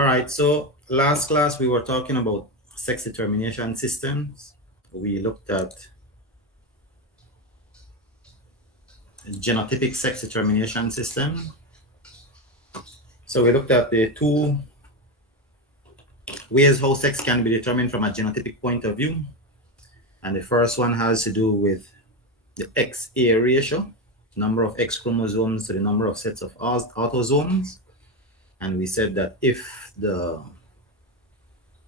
All right, so last class we were talking about sex determination systems. We looked at genotypic sex determination system. So we looked at the two ways how sex can be determined from a genotypic point of view. And the first one has to do with the XA ratio, number of X chromosomes to the number of sets of autosomes. And we said that if the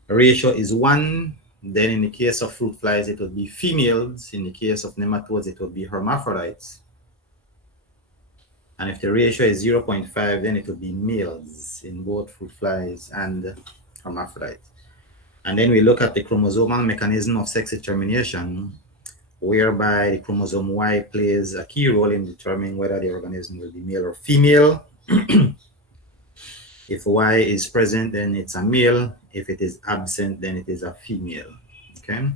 ratio is 1, then in the case of fruit flies, it would be females. In the case of nematodes, it would be hermaphrodites. And if the ratio is 0.5, then it would be males in both fruit flies and hermaphrodites. And then we look at the chromosomal mechanism of sex determination, whereby the chromosome Y plays a key role in determining whether the organism will be male or female. If Y is present, then it's a male. If it is absent, then it is a female. Okay.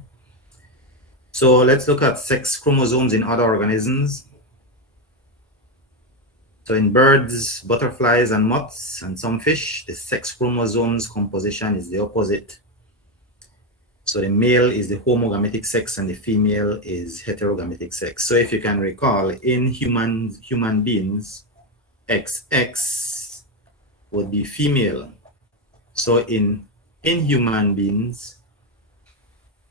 So let's look at sex chromosomes in other organisms. So in birds, butterflies, and moths, and some fish, the sex chromosomes composition is the opposite. So the male is the homogametic sex and the female is heterogametic sex. So if you can recall, in human beings, XX would be female. So in human beings,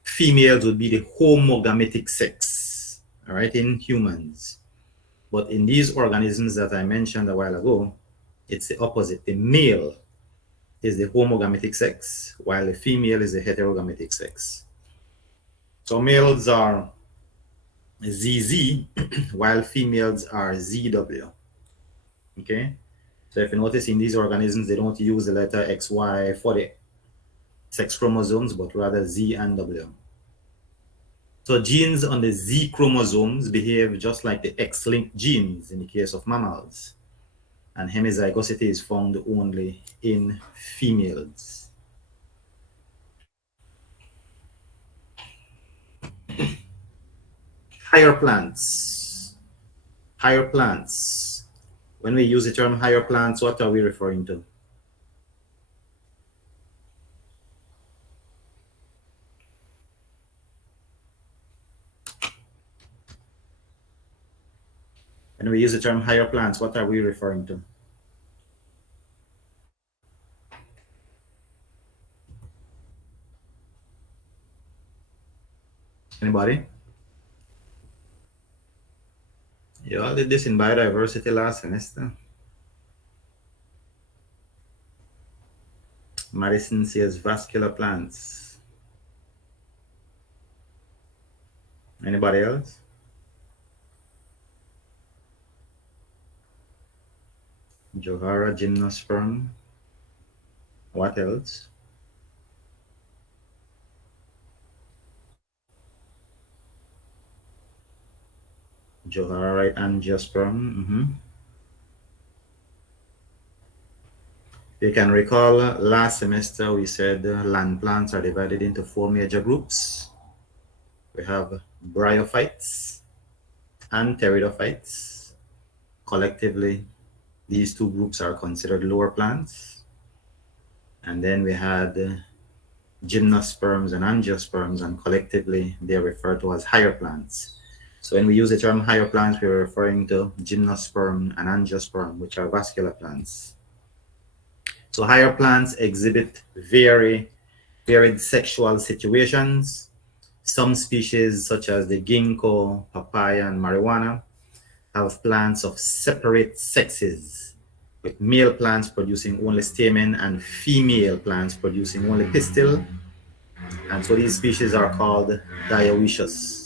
females would be the homogametic sex, all right, in humans. But in these organisms that I mentioned a while ago, it's the opposite. The male is the homogametic sex, while the female is the heterogametic sex. So males are ZZ, while females are ZW. Okay? So if you notice in these organisms, they don't use the letter XY for the sex chromosomes, but rather Z and W. So genes on the Z chromosomes behave just like the X-linked genes in the case of mammals. And hemizygosity is found only in females. Higher plants. Higher plants. When we use the term higher plants, what are we referring to? When we use the term higher plants, what are we referring to? Anybody? You all did this in biodiversity last semester. Madison says vascular plants. Anybody else? Johara gymnosperm. What else? Johara angiosperm. You can recall last semester we said land plants are divided into 4 major groups. We have bryophytes and pteridophytes. Collectively, these two groups are considered lower plants. And then we had gymnosperms and angiosperms, and collectively they are referred to as higher plants. So when we use the term higher plants, we're referring to gymnosperm and angiosperm, which are vascular plants. So higher plants exhibit varied sexual situations. Some species, such as the ginkgo, papaya, and marijuana, have plants of separate sexes, with male plants producing only stamen and female plants producing only pistil. And so these species are called dioecious.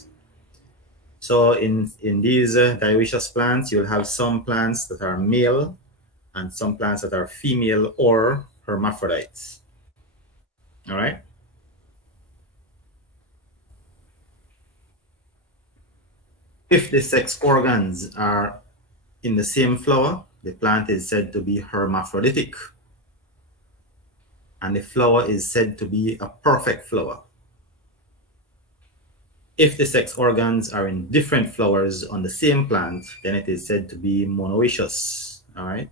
So in these dioecious plants, you'll have some plants that are male and some plants that are female or hermaphrodites. All right. If the sex organs are in the same flower, the plant is said to be hermaphroditic. And the flower is said to be a perfect flower. If the sex organs are in different flowers on the same plant, then it is said to be monoecious. All right.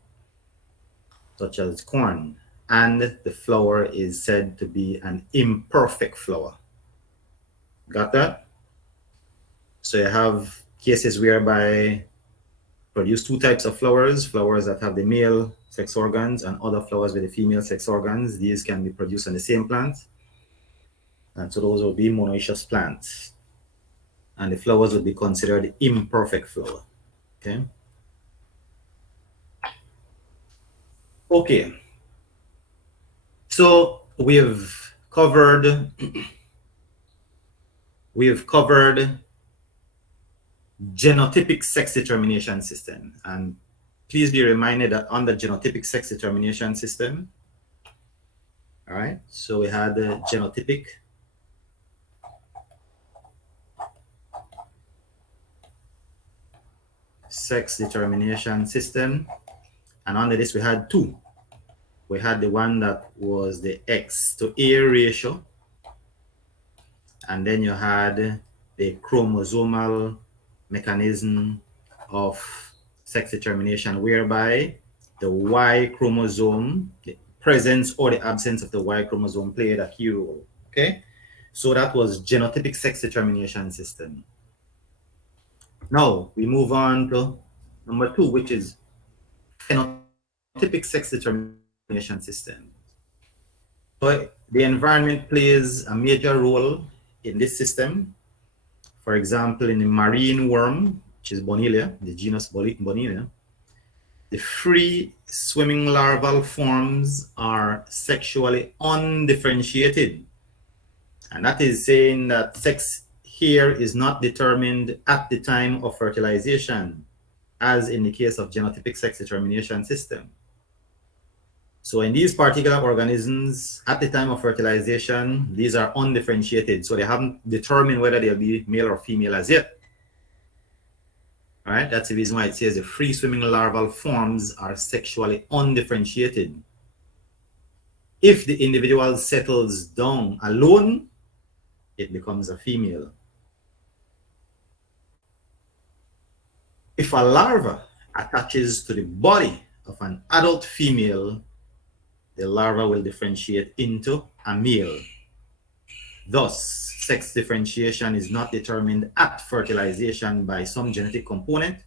Such as corn. and the flower is said to be an imperfect flower. Got that? So you have cases whereby produce two types of flowers, flowers that have the male sex organs and other flowers with the female sex organs. These can be produced on the same plant. And so those will be monoecious plants. And the flowers would be considered imperfect flower. Okay. Okay. So we've covered genotypic sex determination system. And please be reminded that on the genotypic sex determination system, all right, so we had the genotypic sex determination system. And under this, we had two. We had the one that was the X to A ratio. And then you had the chromosomal mechanism of sex determination, whereby the Y chromosome, the presence or the absence of the Y chromosome played a key role. Okay, so that was genotypic sex determination system. Now we move on to number two, which is phenotypic sex determination system. So the environment plays a major role in this system. For example, in the marine worm, which is Bonilia, the genus Bonilia, the free swimming larval forms are sexually undifferentiated. And that is saying that sex here is not determined at the time of fertilization, as in the case of genotypic sex determination system. So in these particular organisms, at the time of fertilization, these are undifferentiated. So they haven't determined whether they'll be male or female as yet. All right, that's the reason why it says the free swimming larval forms are sexually undifferentiated. If the individual settles down alone, it becomes a female. If a larva attaches to the body of an adult female, the larva will differentiate into a male. Thus, sex differentiation is not determined at fertilization by some genetic component,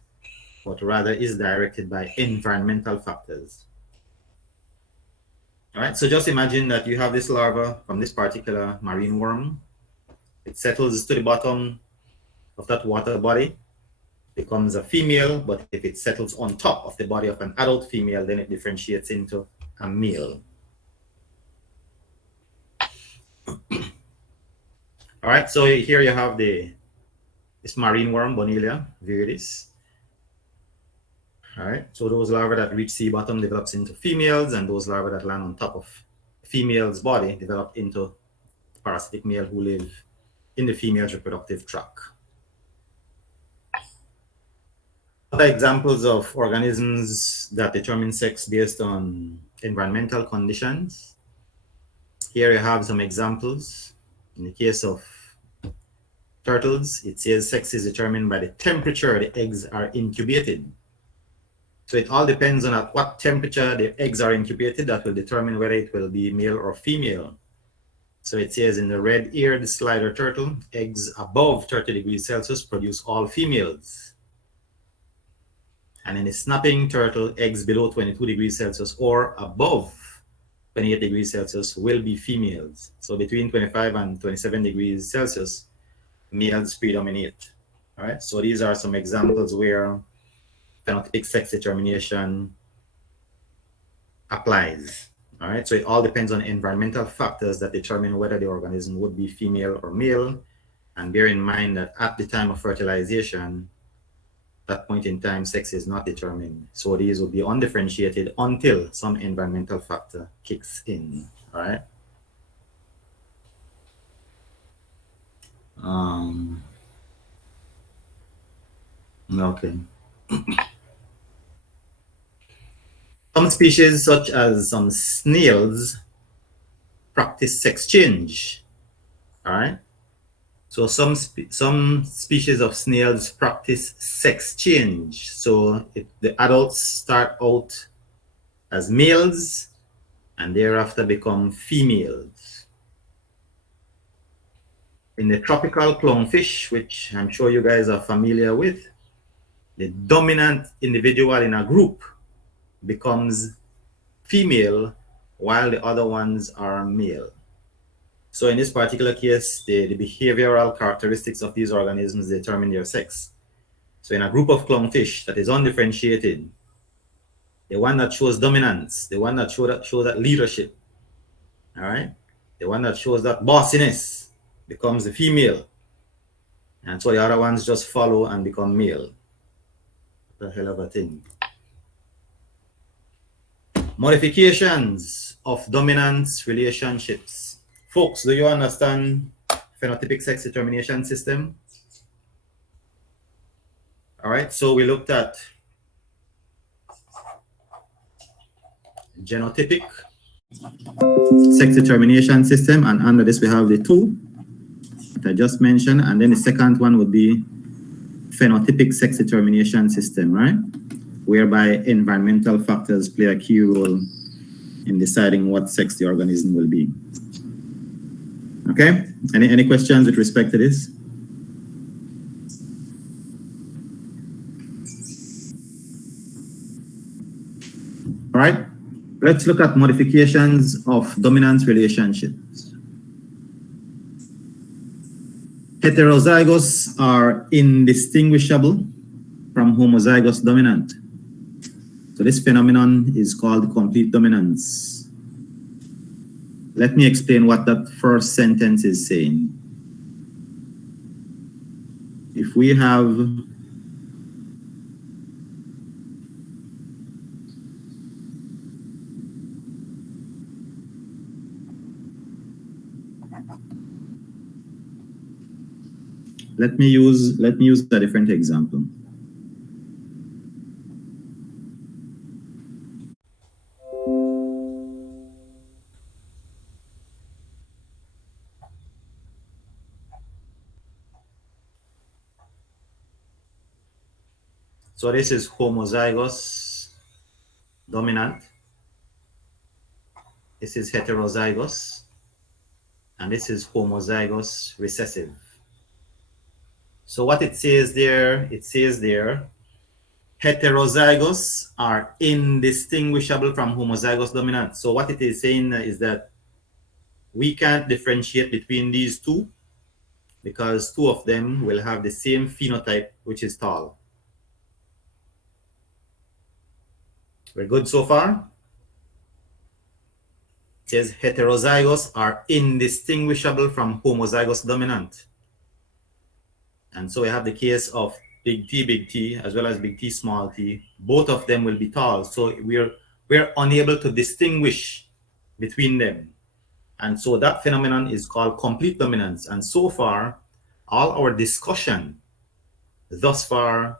but rather is directed by environmental factors. All right, so just imagine that you have this larva from this particular marine worm. It settles to the bottom of that water body, becomes a female, but if it settles on top of the body of an adult female, then it differentiates into a male. All right, so here you have this marine worm, Bonilia viridis. All right, so those larvae that reach sea bottom develops into females, and those larvae that land on top of female's body develop into parasitic male who live in the female's reproductive tract. Other examples of organisms that determine sex based on environmental conditions. Here you have some examples. In the case of turtles, it says sex is determined by the temperature the eggs are incubated. So it all depends on at what temperature the eggs are incubated that will determine whether it will be male or female. So it says in the red-eared slider turtle, eggs above 30 degrees Celsius produce all females. And in the snapping turtle, eggs below 22 degrees Celsius or above 28 degrees Celsius will be females. So between 25 and 27 degrees Celsius, males predominate. All right, so these are some examples where phenotypic sex determination applies. All right, so it all depends on environmental factors that determine whether the organism would be female or male. And bear in mind that at the time of fertilization, that point in time, sex is not determined. So these will be undifferentiated until some environmental factor kicks in. All right. Okay. Some species, such as some snails, practice sex change. All right. So some species of snails practice sex change. So the adults start out as males, and thereafter become females. In the tropical clownfish, which I'm sure you guys are familiar with, the dominant individual in a group becomes female while the other ones are male. So in this particular case, the behavioral characteristics of these organisms determine their sex. So in a group of clownfish that is undifferentiated, the one that shows dominance, the one that shows that leadership, all right, the one that shows that bossiness becomes the female. And so the other ones just follow and become male. What a hell of a thing. Modifications of dominance relationships. Folks, do you understand phenotypic sex determination system? All right, so we looked at genotypic sex determination system, and under this we have the two that I just mentioned, and then the second one would be phenotypic sex determination system, right? Whereby environmental factors play a key role in deciding what sex the organism will be. Okay, any questions with respect to this? All right, let's look at modifications of dominance relationships. Heterozygous are indistinguishable from homozygous dominant. So this phenomenon is called complete dominance. Let me explain what that first sentence is saying. If we have let me use a different example. So this is homozygous dominant. This is heterozygous. And this is homozygous recessive. So what it says there, heterozygous are indistinguishable from homozygous dominant. So what it is saying is that we can't differentiate between these two because two of them will have the same phenotype, which is tall. We're good so far? It says heterozygous are indistinguishable from homozygous dominant. And so we have the case of big T, as well as big T, small t. Both of them will be tall. So we're unable to distinguish between them. And so that phenomenon is called complete dominance. And so far, all our discussion thus far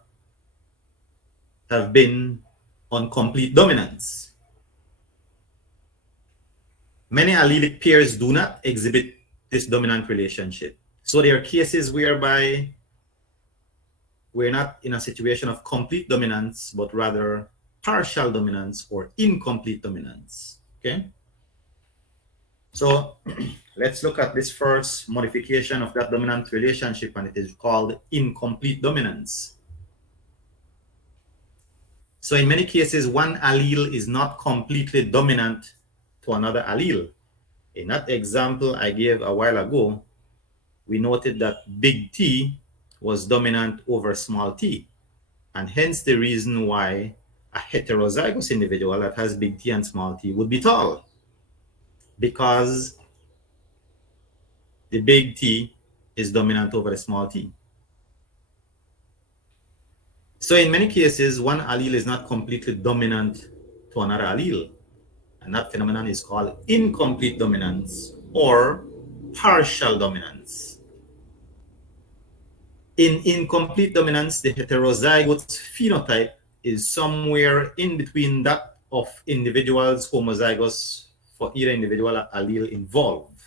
have been on complete dominance. Many allelic pairs do not exhibit this dominant relationship. So there are cases whereby we're not in a situation of complete dominance, but rather partial dominance or incomplete dominance, okay? So let's look at this first modification of that dominant relationship, and it is called incomplete dominance. So in many cases, one allele is not completely dominant to another allele. In that example I gave a while ago, we noted that big T was dominant over small t, and hence the reason why a heterozygous individual that has big T and small t would be tall, because the big T is dominant over the small t. So in many cases, one allele is not completely dominant to another allele, and that phenomenon is called incomplete dominance or partial dominance. In incomplete dominance, the heterozygous phenotype is somewhere in between that of individuals homozygous for either individual allele involved.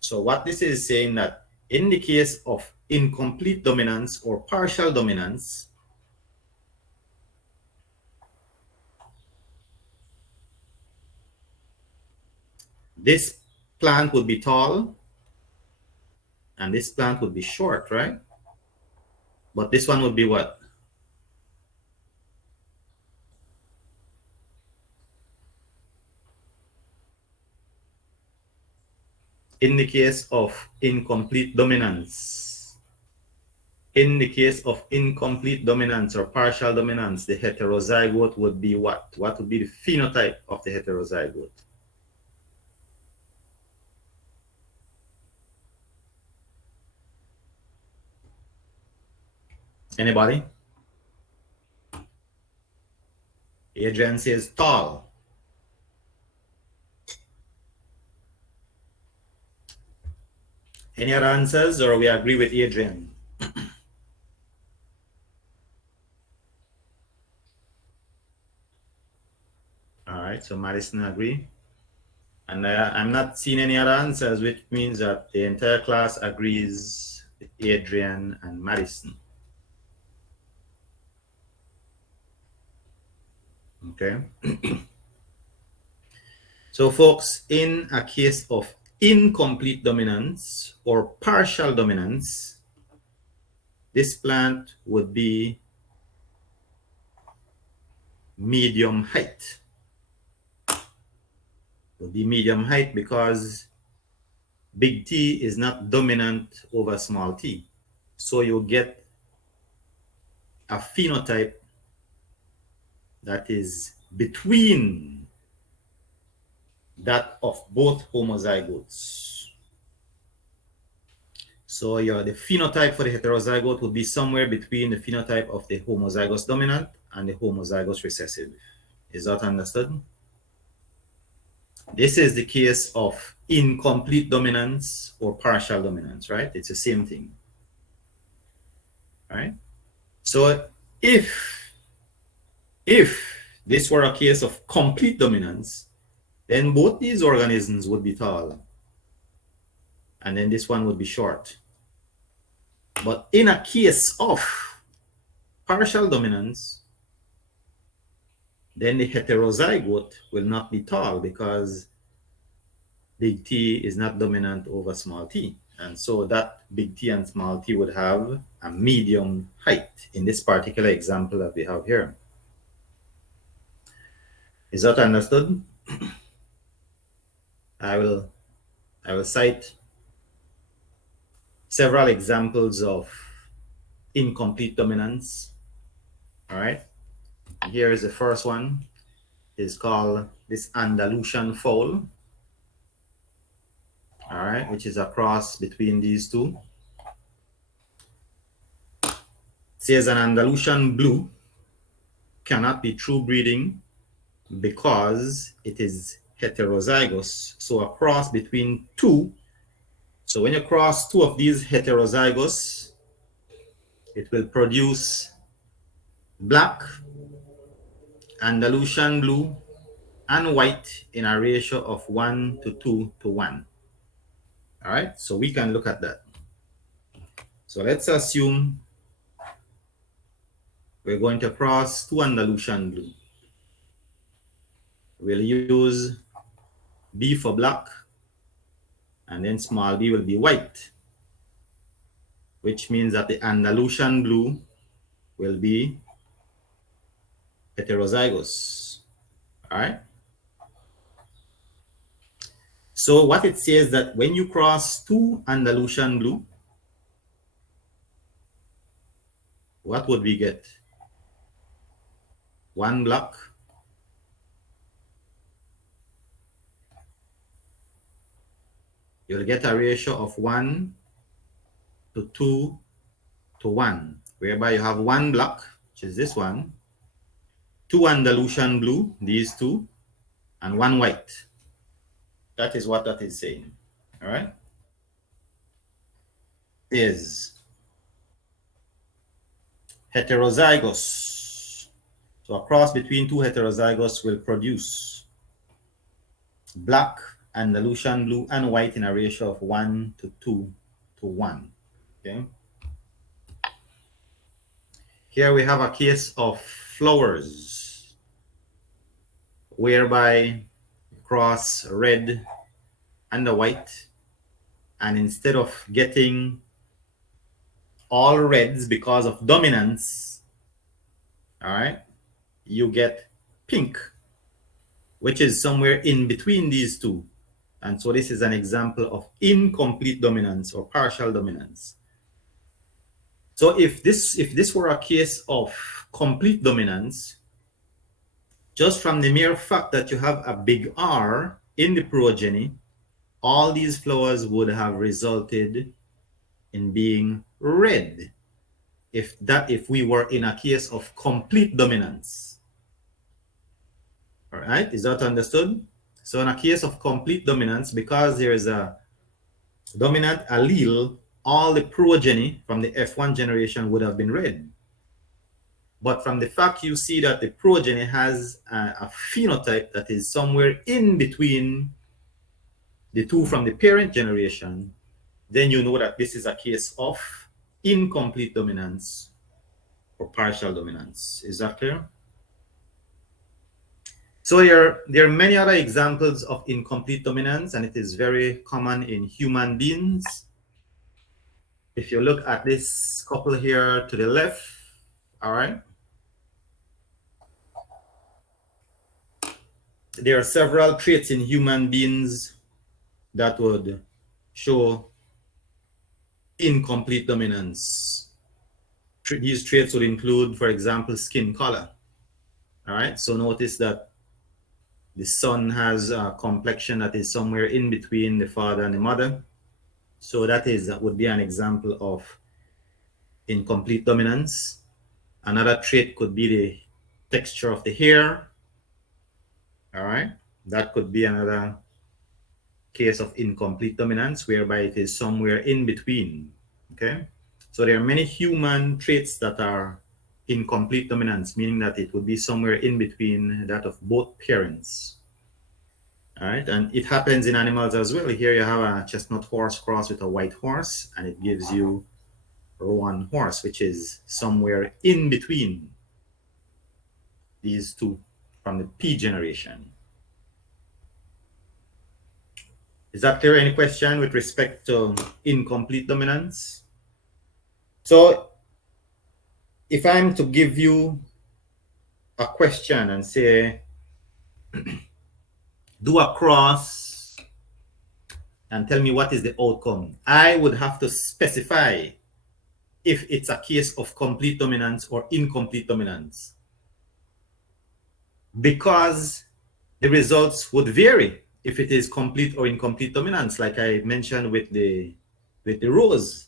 So what this is saying, that in the case of incomplete dominance or partial dominance, This plant would be tall and this plant would be short, right? But this one would be what? In the case of incomplete dominance, in the case of incomplete dominance or partial dominance, the heterozygote would be what? What would be the phenotype of the heterozygote? Anybody? Adrian says tall. Any other answers, or we agree with Adrian? All right, so Madison agree. And I'm not seeing any other answers, which means that the entire class agrees with Adrian and Madison. Okay. So folks, in a case of incomplete dominance or partial dominance, this plant would be medium height. Would be medium height because big T is not dominant over small t. So you get a phenotype that is between that of both homozygotes. So the phenotype for the heterozygote would be somewhere between the phenotype of the homozygous dominant and the homozygous recessive. Is that understood? This is the case of incomplete dominance or partial dominance, right? It's the same thing, right? So if this were a case of complete dominance, then both these organisms would be tall, and then this one would be short. But in a case of partial dominance, then the heterozygote will not be tall because big T is not dominant over small t. And so that big T and small t would have a medium height in this particular example that we have here. Is that understood? I will cite several examples of incomplete dominance. All right. Here is the first one. It's called this Andalusian fowl. All right, which is a cross between these two. It says an Andalusian blue cannot be true breeding because it is heterozygous. So a cross between two. So when you cross two of these heterozygous, it will produce black, Andalusian blue, and white in a ratio of 1 to 2 to 1. All right, so we can look at that. So let's assume we're going to cross two Andalusian blue. We'll use B for black, and then small b will be white, which means that the Andalusian blue will be heterozygous. All right. So what it says that when you cross two Andalusian blue, what would we get? One black, you'll get a ratio of 1 to 2 to 1, whereby you have one black, which is this one, two Andalusian blue, these two, and one white. That is what that is saying. All right. Is heterozygous. So a cross between two heterozygous will produce black, Andalusian blue, and white in a ratio of 1 to 2 to 1. Okay. Here we have a case of flowers, whereby cross red and the white. And instead of getting all reds because of dominance, all right, you get pink, which is somewhere in between these two. And so this is an example of incomplete dominance or partial dominance. So if this were a case of complete dominance, just from the mere fact that you have a big R in the progeny, all these flowers would have resulted in being red if we were in a case of complete dominance. All right, is that understood? So in a case of complete dominance, because there is a dominant allele, all the progeny from the F1 generation would have been red. But from the fact you see that the progeny has a phenotype that is somewhere in between the two from the parent generation, then you know that this is a case of incomplete dominance or partial dominance. Is that clear? So there are many other examples of incomplete dominance, and it is very common in human beings. If you look at this couple here to the left, all right, there are several traits in human beings that would show incomplete dominance. These traits would include, for example, skin color. All right, so notice that the son has a complexion that is somewhere in between the father and the mother. So that would be an example of incomplete dominance. Another trait could be the texture of the hair. All right, that could be another case of incomplete dominance, whereby it is somewhere in between. Okay, so there are many human traits that are incomplete dominance, meaning that it would be somewhere in between that of both parents. All right, and it happens in animals as well. Here you have a chestnut horse crossed with a white horse, and it gives you Roan horse, which is somewhere in between these two from the P generation. Is that clear? Any question with respect to incomplete dominance? So if I'm to give you a question and say, do a cross and tell me what is the outcome, I would have to specify if it's a case of complete dominance or incomplete dominance, because the results would vary if it is complete or incomplete dominance, like I mentioned with the rose.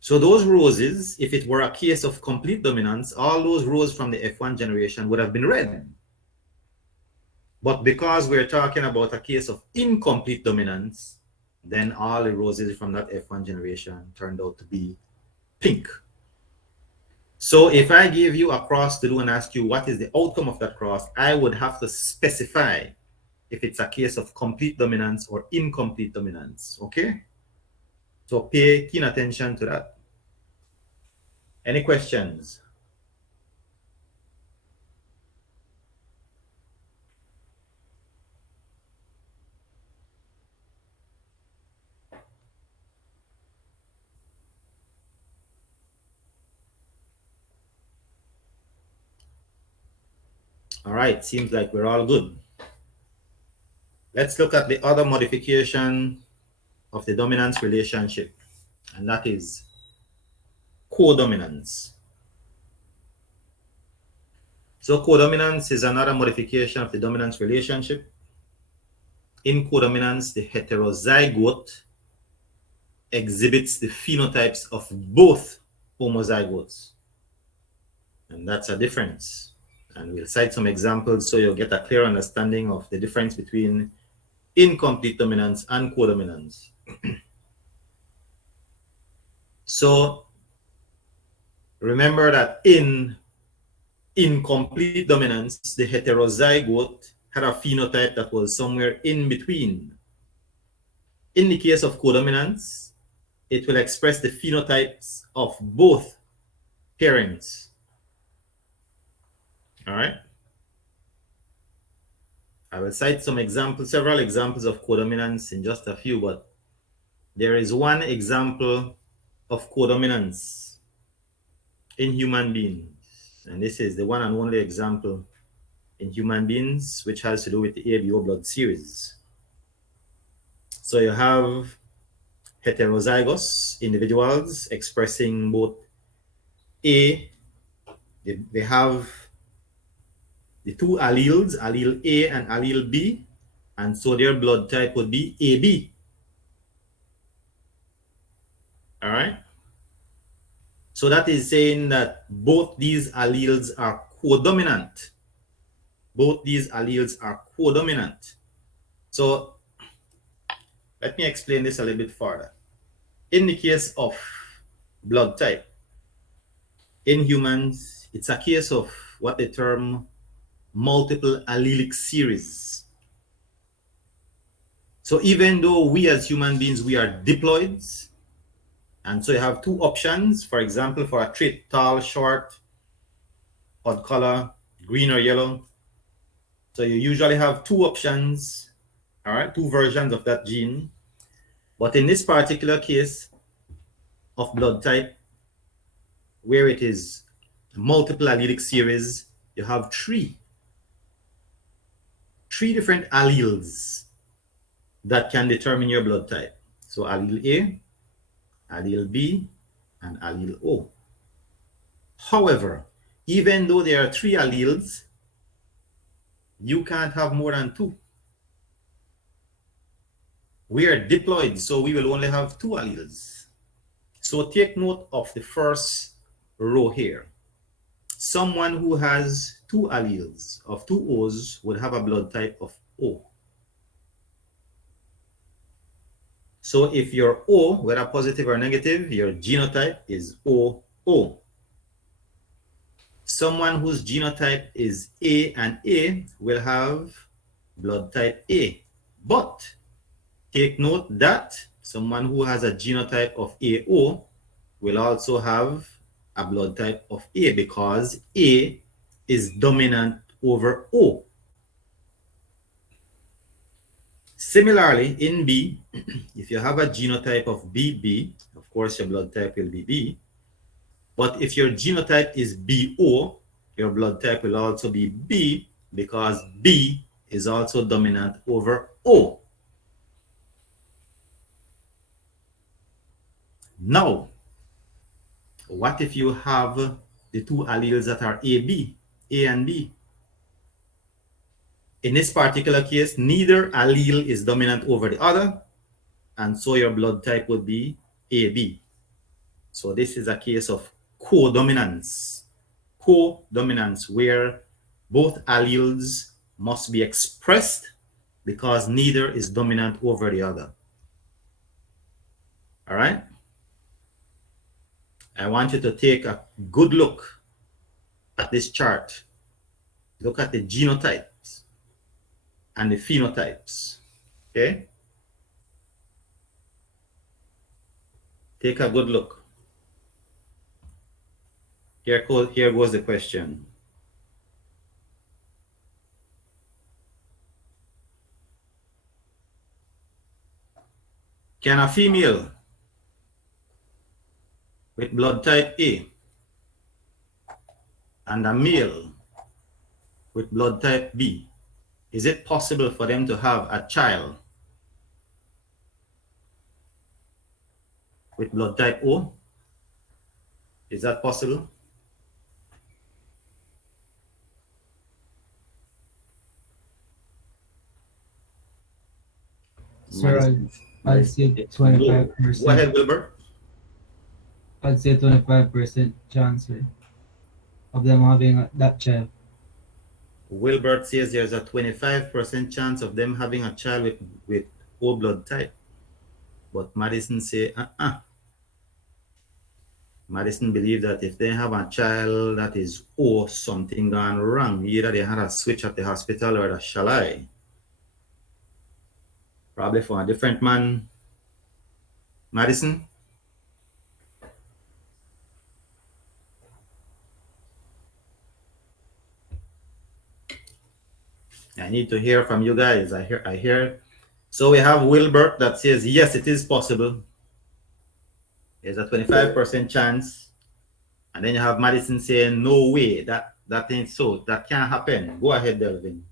So those roses, if it were a case of complete dominance, all those roses from the F1 generation would have been red. But because we're talking about a case of incomplete dominance, then all the roses from that F1 generation turned out to be pink. So if I give you a cross to do and ask you what is the outcome of that cross, I would have to specify if it's a case of complete dominance or incomplete dominance. Okay? So pay keen attention to that. Any questions? All right, seems like we're all good. Let's look at the other modification of the dominance relationship, and that is codominance. So codominance is another modification of the dominance relationship. In codominance, the heterozygote exhibits the phenotypes of both homozygotes, and that's a difference. And we'll cite some examples so you'll get a clear understanding of the difference between incomplete dominance and codominance. So remember that in incomplete dominance, the heterozygote had a phenotype that was somewhere in between. In the case of codominance, it will express the phenotypes of both parents. All right. I will cite some examples, several examples of codominance in just a few, but there is one example of codominance in human beings, and this is the one and only example in human beings, which has to do with the ABO blood series. So you have heterozygous individuals expressing both A, they have the two alleles, allele A and allele B, and so their blood type would be AB. All right. So that is saying that both these alleles are codominant. Both these alleles are codominant. So let me explain this a little bit further. In the case of blood type, in humans, it's a case of what they term multiple allelic series. So even though we as human beings, we are diploids, and so you have two options, for example, for a trait, tall, short, odd color, green or yellow. So you usually have two options, all right, two versions of that gene. But in this particular case of blood type, where it is multiple allelic series, you have three different alleles that can determine your blood type. So allele A, allele B, and allele O. However, even though there are three alleles, you can't have more than two. We are diploid, so we will only have two alleles. So take note of the first row here. Someone who has two alleles of two O's would have a blood type of O. So if you're O, whether positive or negative, your genotype is OO. Someone whose genotype is A and A will have blood type A. But take note that someone who has a genotype of AO will also have a blood type of A because A is dominant over O. Similarly, in B, if you have a genotype of BB, of course your blood type will be B. But if your genotype is BO, your blood type will also be B because B is also dominant over O. Now, what if you have the two alleles that are AB, A and B? In this particular case, neither allele is dominant over the other, and so your blood type would be AB. So this is a case of codominance. Codominance, where both alleles must be expressed because neither is dominant over the other. All right? I want you to take a good look at this chart. Look at the genotypes and the phenotypes. Okay? Take a good look. Here goes the question. Can a female with blood type A and a male with blood type B, is it possible for them to have a child with blood type O? Is that possible? Sir, I'd say 25%. Go ahead, Wilbur. I'd say 25% chance, sir, of them having that child. Wilbert says there's a 25% chance of them having a child with O blood type. But Madison say, Madison believe that if they have a child that is O, something gone wrong. Either they had a switch at the hospital or a shalai. Probably for a different man. Madison? I need to hear from you guys. I hear. So we have Wilbert that says, yes, it is possible. There's a 25% chance. And then you have Madison saying, no way, that ain't so. That can't happen. Go ahead, Delvin.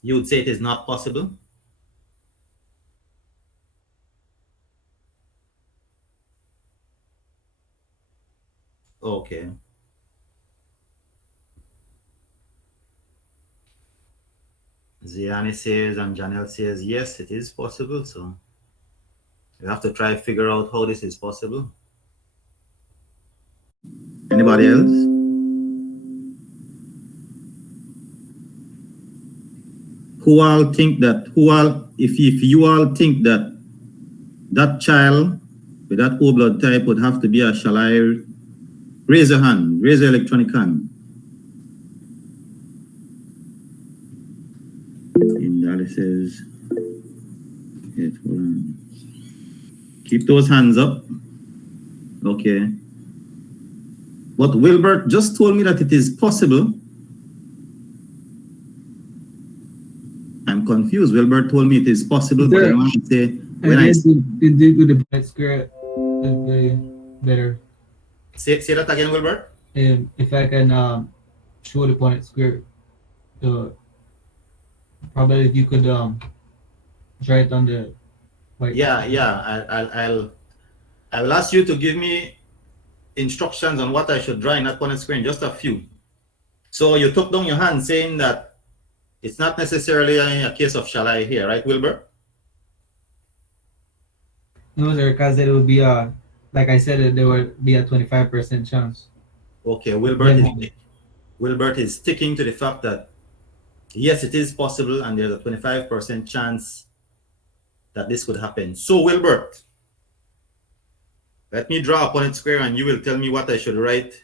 You would say it is not possible? Okay. Ziani says and Janelle says, yes, it is possible. So you have to try to figure out how this is possible. Anybody else? If you all think that child with that O blood type would have to be a, shall I raise your hand, raise your electronic hand. In Dallas says, wait, hold on. Keep those hands up. Okay. But Wilbert just told me that it is possible. I'm confused. Wilbert told me it is possible, but I want to say when I did with the Punnett square is better. say that again, Wilbert. If I can show the Punnett square, probably if you could try it on the white. Yeah. I will ask you to give me instructions on what I should draw in that Punnett screen, just a few. So you took down your hand saying that it's not necessarily a case of shall I here, right, Wilbur? No, sir, because it would be like I said, there would be a 25% chance. Okay, Wilbert is sticking to the fact that yes, it is possible, and there's a 25% chance that this could happen. So, Wilbert, let me draw a Punnett square, and you will tell me what I should write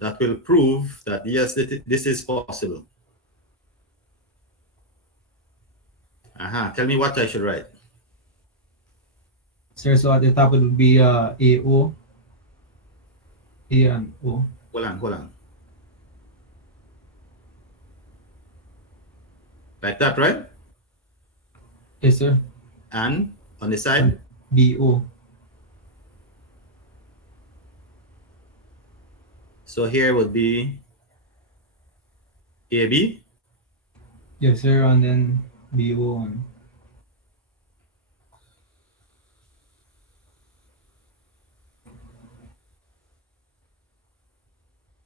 that will prove that yes, this is possible. Tell me what I should write. Sir, so at the top it would be AO. A and O. Hold on. Like that, right? Yes, sir. And on the side? BO. So here would be AB? Yes, sir, and then BO.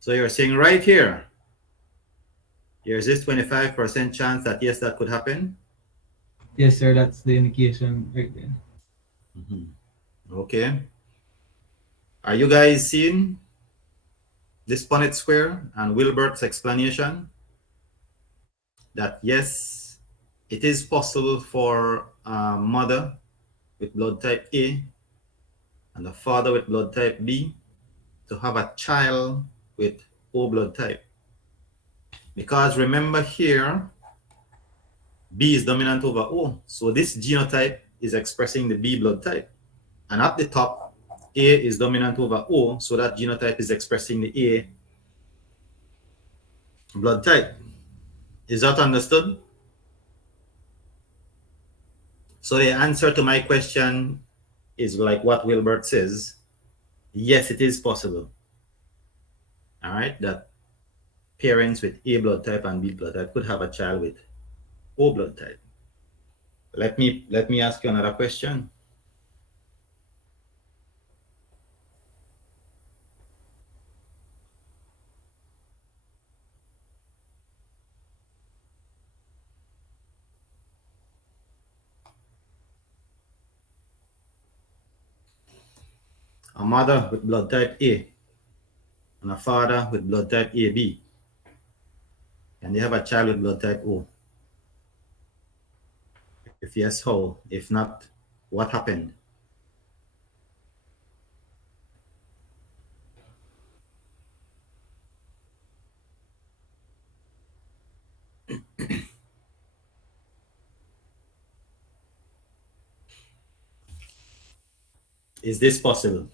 So you're saying right here, there's this 25% chance that yes, that could happen? Yes, sir, that's the indication right there. Okay. Are you guys seeing this Punnett square and Wilbert's explanation that yes, it is possible for a mother with blood type A and a father with blood type B to have a child with O blood type? Because remember here, B is dominant over O. So this genotype is expressing the B blood type. And at the top, A is dominant over O. So that genotype is expressing the A blood type. Is that understood? So the answer to my question is like what Wilbert says. Yes, it is possible. All right, that parents with A blood type and B blood type could have a child with O blood type. Let me ask you another question. A mother with blood type A and a father with blood type AB, and they have a child with blood type O. If yes, how? If not, what happened? Is this possible?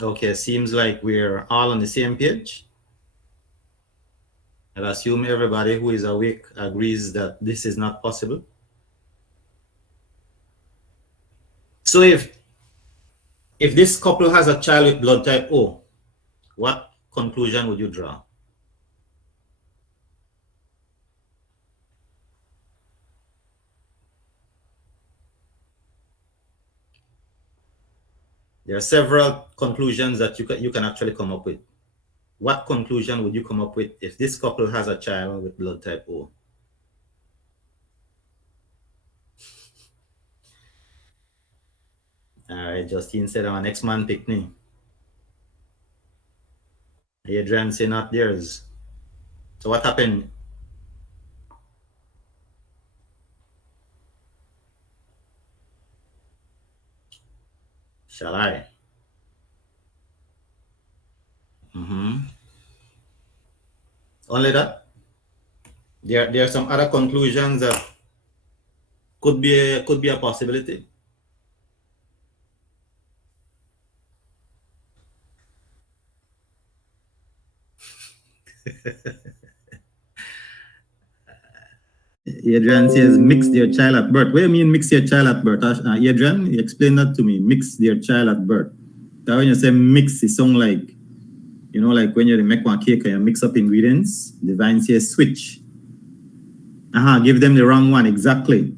Okay, seems like we're all on the same page. I assume everybody who is awake agrees that this is not possible. So if this couple has a child with blood type O, what conclusion would you draw? There are several conclusions that you can actually come up with. What conclusion would you come up with if this couple has a child with blood type O? All right, Justine said our next man picked me. Adrian said not theirs. So what happened? Shall I? Only that? There are some other conclusions that could be a possibility. Adrian says mix their child at birth. What do you mean mix your child at birth? Adrian, explain that to me. Mix their child at birth. That when you say mix, it sounds like, you know, like when you make one cake and you mix up ingredients, the Divine says switch. Give them the wrong one, exactly.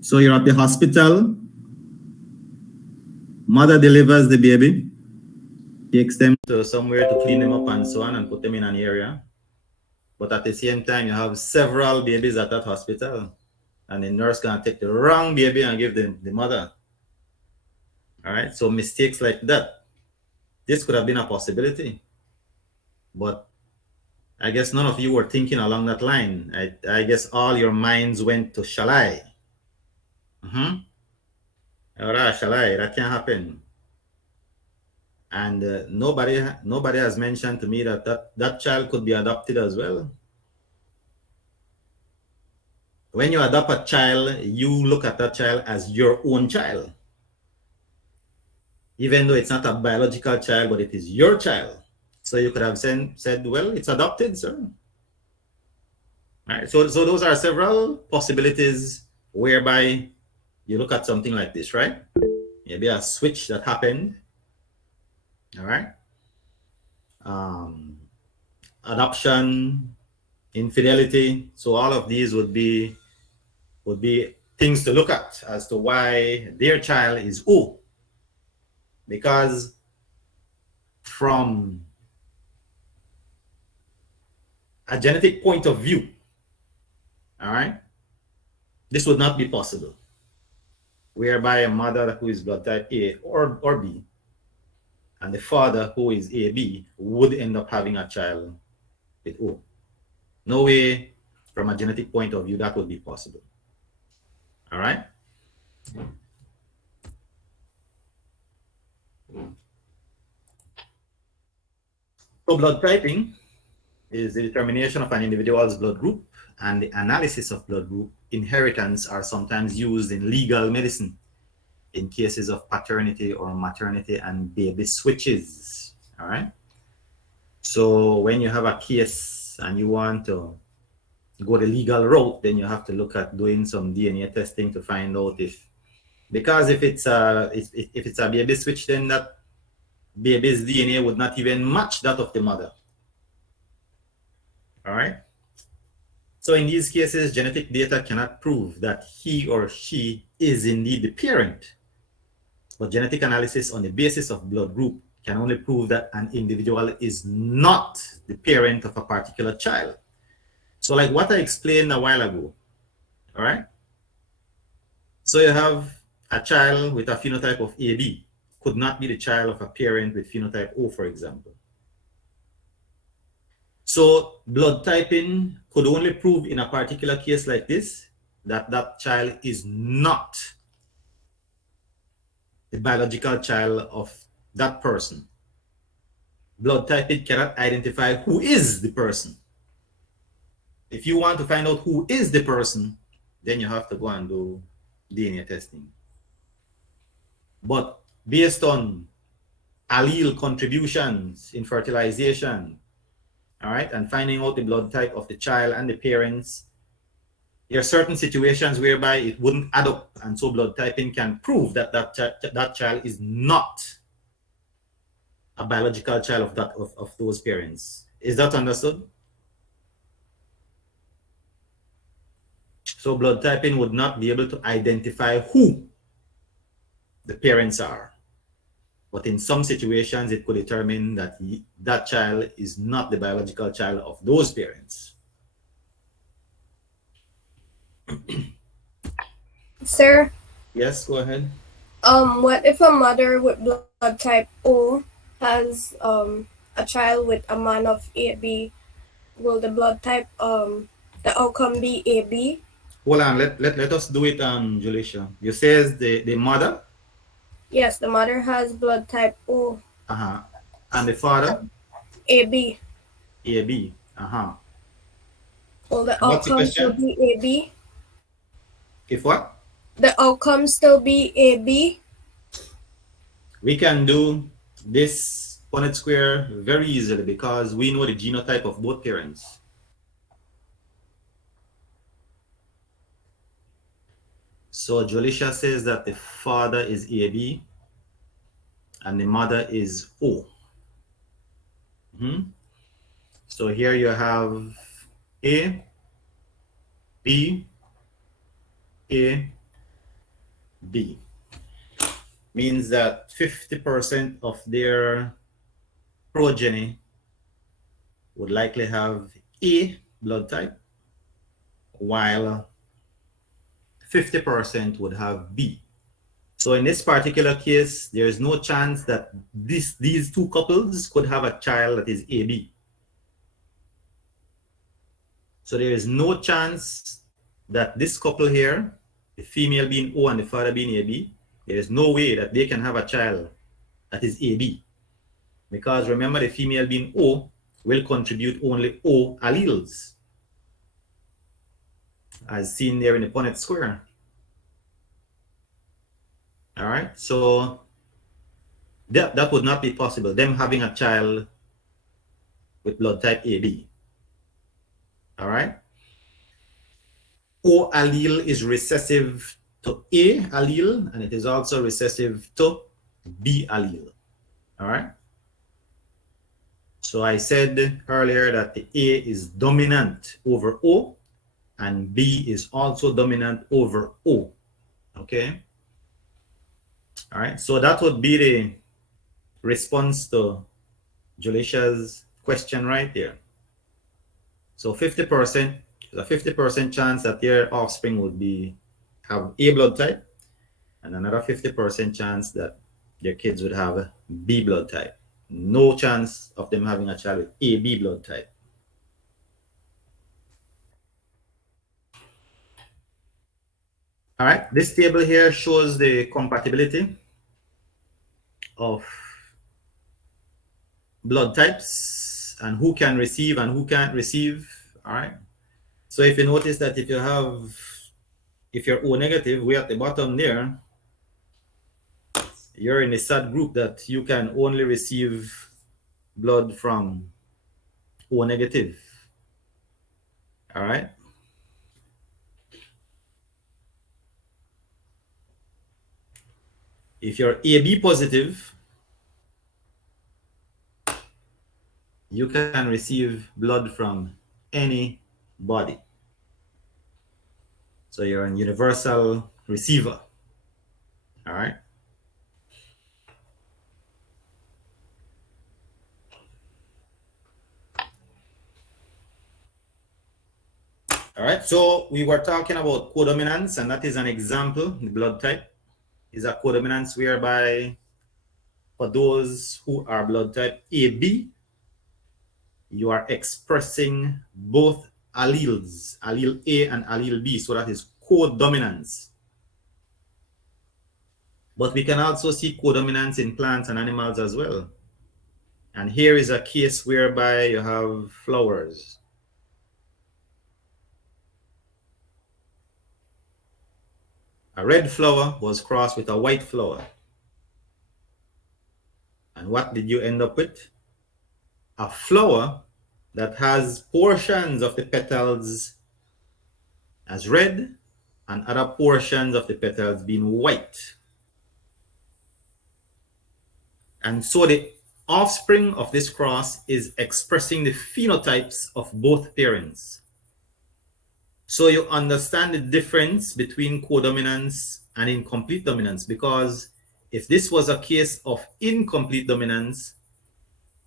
So you're at the hospital, mother delivers the baby, takes them to somewhere to clean them up and so on and put them in an area. But at the same time, you have several babies at that hospital, and the nurse can take the wrong baby and give them the mother. All right, so mistakes like that, this could have been a possibility. But I guess none of you were thinking along that line. I guess all your minds went to shall I? All right, shall I? That can happen. And nobody has mentioned to me that child could be adopted as well. When you adopt a child, you look at that child as your own child. Even though it's not a biological child, but it is your child. So you could have said, well, it's adopted, sir. All right, so those are several possibilities whereby you look at something like this, right? Maybe a switch that happened. All right. Adoption, infidelity. So all of these would be things to look at as to why their child is O. Because from a genetic point of view, all right, this would not be possible. Whereby a mother who is blood type A or B and the father who is AB would end up having a child with O. No way from a genetic point of view that would be possible. All right. So blood typing is the determination of an individual's blood group, and the analysis of blood group inheritance are sometimes used in legal medicine in cases of paternity or maternity and baby switches. All right. So when you have a case and you want to go the legal route, then you have to look at doing some DNA testing to find out because if it's a baby switch, then that baby's DNA would not even match that of the mother. All right. So in these cases, genetic data cannot prove that he or she is indeed the parent. But genetic analysis on the basis of blood group can only prove that an individual is not the parent of a particular child. So like what I explained a while ago, all right? So you have a child with a phenotype of AB, could not be the child of a parent with phenotype O, for example. So blood typing could only prove in a particular case like this that that child is not the biological child of that person. Blood typing cannot identify who is the person. If you want to find out who is the person, then you have to go and do DNA testing. But based on allele contributions in fertilization, all right, and finding out the blood type of the child and the parents, there are certain situations whereby it wouldn't add up, and so blood typing can prove that that child is not a biological child of those parents. Is that understood? So blood typing would not be able to identify who the parents are. But in some situations, it could determine that that child is not the biological child of those parents. Sir? Yes, go ahead. What if a mother with blood type O has a child with a man of AB? Will the blood type the outcome be AB? Hold on, let us do it, Julisha. You says the mother? Yes, the mother has blood type O. Uh-huh. And the father? AB. AB. Uh-huh. Will the What's the outcome still question? be AB? If what? The outcome still be AB? We can do this Punnett square very easily because we know the genotype of both parents. So Jolisha says that the father is AB and the mother is O. So here you have A, B, A, B. Means that 50% of their progeny would likely have A blood type, while 50% would have B. So in this particular case, there is no chance that these two couples could have a child that is AB. So there is no chance that this couple here, the female being O and the father being AB, there is no way that they can have a child that is AB. Because remember, the female being O will contribute only O alleles, as seen there in the Punnett square. All right, so that would not be possible, them having a child with blood type AB. All right. O allele is recessive to A allele, and it is also recessive to B allele. All right. So I said earlier that the A is dominant over O, and B is also dominant over O. Okay. All right. So that would be the response to Julisha's question right there. So 50%, there's a 50% chance that their offspring would have A blood type, and another 50% chance that their kids would have B blood type. No chance of them having a child with AB blood type. All right, this table here shows the compatibility of blood types and who can receive and who can't receive. All right. So if you notice that if you're O negative, way at the bottom there, you're in a sad group that you can only receive blood from O negative. All right. If you're AB positive, you can receive blood from any body. So you're a universal receiver. All right. All right. So we were talking about codominance, and that is an example. The blood type is a codominance whereby for those who are blood type AB, you are expressing both alleles, allele A and allele B, so that is codominance. But we can also see codominance in plants and animals as well. And here is a case whereby you have flowers. A red flower was crossed with a white flower. And what did you end up with? A flower that has portions of the petals as red and other portions of the petals being white. And so the offspring of this cross is expressing the phenotypes of both parents. So you understand the difference between codominance and incomplete dominance, because if this was a case of incomplete dominance,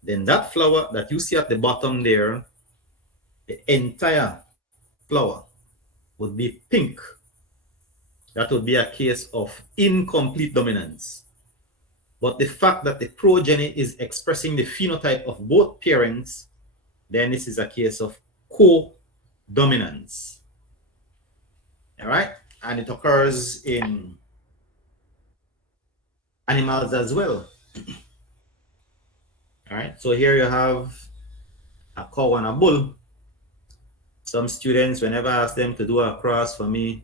then that flower that you see at the bottom there, the entire flower would be pink. That would be a case of incomplete dominance. But the fact that the progeny is expressing the phenotype of both parents, then this is a case of codominance. All right, and it occurs in animals as well. All right, so here you have a cow and a bull. Some students, whenever I ask them to do a cross for me,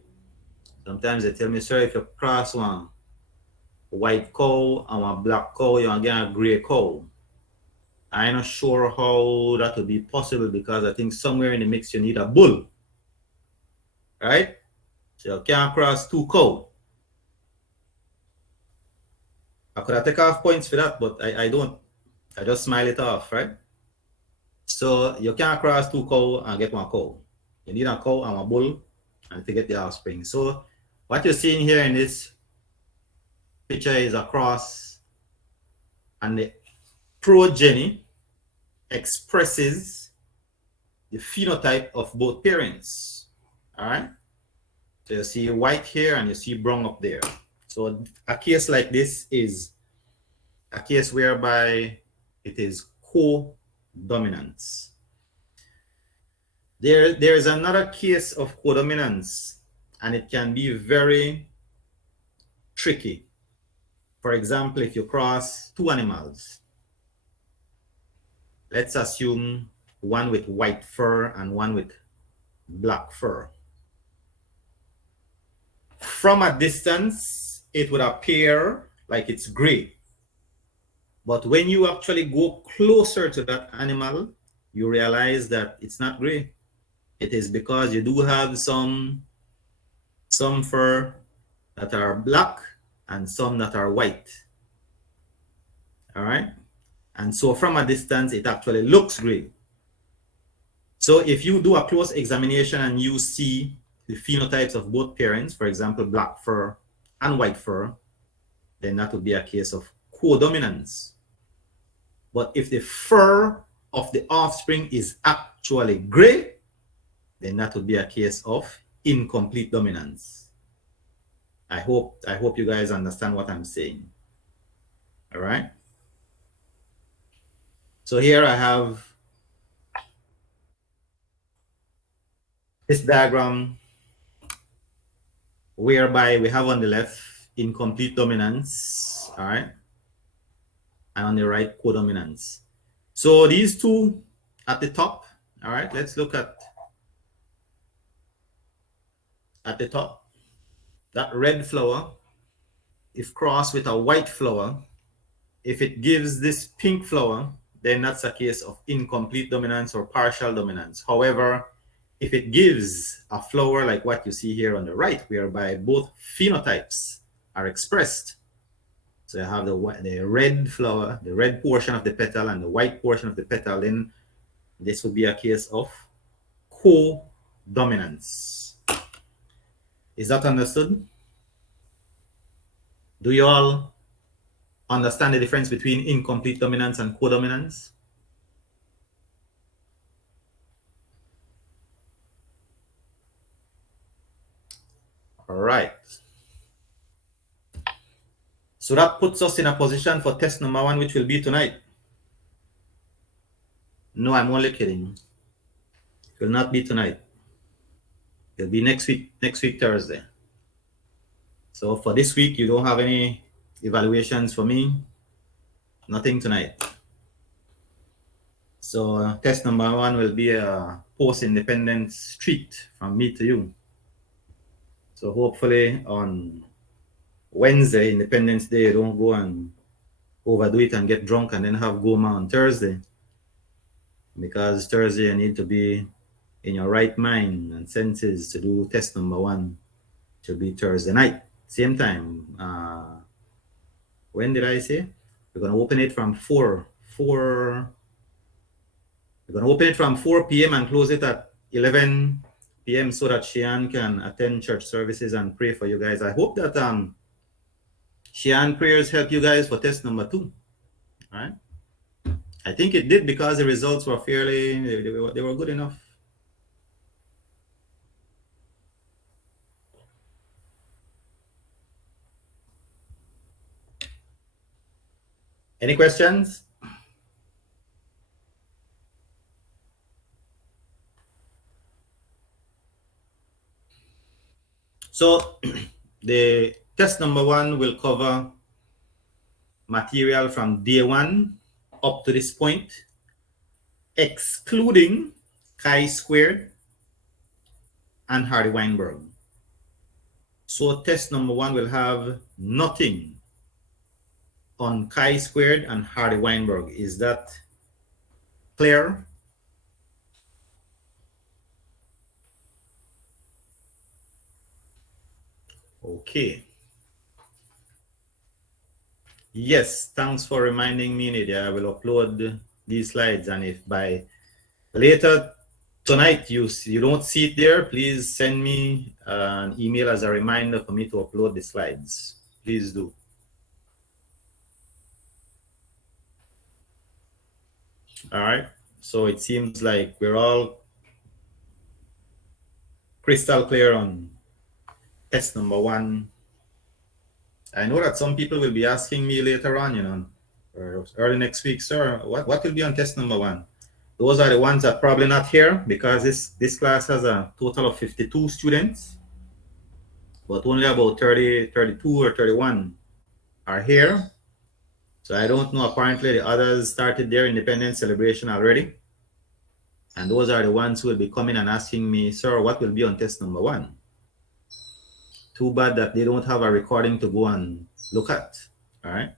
sometimes they tell me, sir, if you cross one white cow and one black cow, you're going to get a gray cow. I'm not sure how that would be possible, because I think somewhere in the mix you need a bull, right? So you can't cross two cows. I could have taken off points for that, but I don't. I just smile it off, right? So you can't cross two cows and get one cow. You need a cow and a bull and to get the offspring. So what you're seeing here in this picture is a cross, and the progeny expresses the phenotype of both parents. All right. So you see white here and you see brown up there. So a case like this is a case whereby it is codominance. There is another case of codominance, and it can be very tricky. For example, if you cross two animals, let's assume one with white fur and one with black fur. From a distance, it would appear like it's gray. But when you actually go closer to that animal, you realize that it's not gray. It is because you do have some fur that are black and some that are white. All right. And so from a distance, it actually looks gray. So if you do a close examination and you see the phenotypes of both parents, for example, black fur and white fur, then that would be a case of codominance. But if the fur of the offspring is actually gray, then that would be a case of incomplete dominance. I hope you guys understand what I'm saying. All right. So here I have this diagram whereby we have on the left incomplete dominance, all right, and on the right codominance. So these two at the top, all right, let's look at the top. That red flower, if crossed with a white flower, if it gives this pink flower, then that's a case of incomplete dominance or partial dominance. However, if it gives a flower like what you see here on the right, whereby both phenotypes are expressed, so you have the red flower, the red portion of the petal and the white portion of the petal, then this would be a case of codominance. Is that understood? Do you all understand the difference between incomplete dominance and codominance? All right. So that puts us in a position for test number 1, which will be tonight. No, I'm only kidding. It will not be tonight. It'll be next week Thursday. So for this week, you don't have any evaluations for me. Nothing tonight. So test number 1 will be a post-independence treat from me to you. So hopefully on Wednesday, Independence Day, you don't go and overdo it and get drunk and then have Goma on Thursday. Because Thursday you need to be in your right mind and senses to do test number 1. It will be Thursday night, same time. When did I say? We're going to open it from 4 p.m. and close it at 11 p.m. so that Shean can attend church services and pray for you guys. I hope that Shean prayers help you guys for test number 2. All right. I think it did because the results were fairly, they were good enough. Any questions? So the test number 1 will cover material from day 1 up to this point, excluding chi-squared and Hardy-Weinberg. So test number 1 will have nothing on chi-squared and Hardy-Weinberg. Is that clear? Okay. Yes, thanks for reminding me, Nadia. I will upload these slides, and if by later tonight you don't see it there, please send me an email as a reminder for me to upload the slides. Please do. All right, so it seems like we're all crystal clear on test number 1. I know that some people will be asking me later on, or early next week, sir, what will be on test number 1? Those are the ones that are probably not here because this class has a total of 52 students, but only about 32 or 31 are here. So I don't know, apparently the others started their independence celebration already. And those are the ones who will be coming and asking me, sir, what will be on test number 1? Too bad that they don't have a recording to go and look at, all right?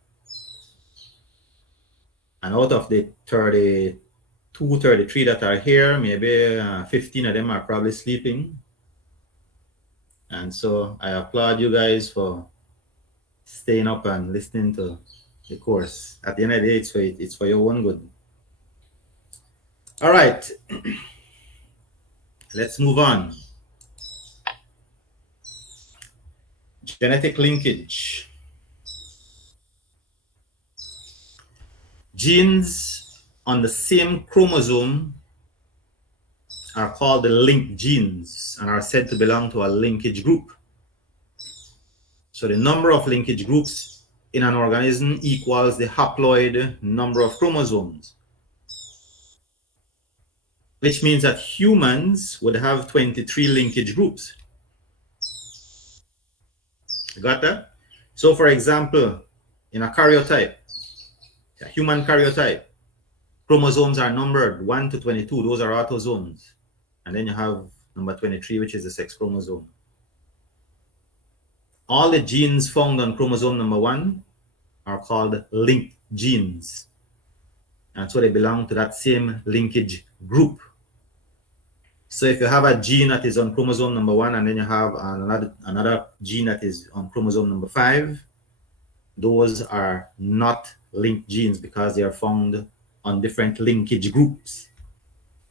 And out of the 32, 33 that are here, maybe 15 of them are probably sleeping. And so I applaud you guys for staying up and listening to the course. At the end of the day, it's for your own good. All right, let's move on. Genetic linkage. Genes on the same chromosome are called the linked genes and are said to belong to a linkage group. So the number of linkage groups in an organism equals the haploid number of chromosomes, which means that humans would have 23 linkage groups. You got that? So for example, in a karyotype, a human karyotype, chromosomes are numbered 1 to 22. Those are autosomes. And then you have number 23, which is the sex chromosome. All the genes found on chromosome number 1 are called linked genes. And so they belong to that same linkage group. So if you have a gene that is on chromosome number 1 and then you have another gene that is on chromosome number 5, those are not linked genes because they are found on different linkage groups.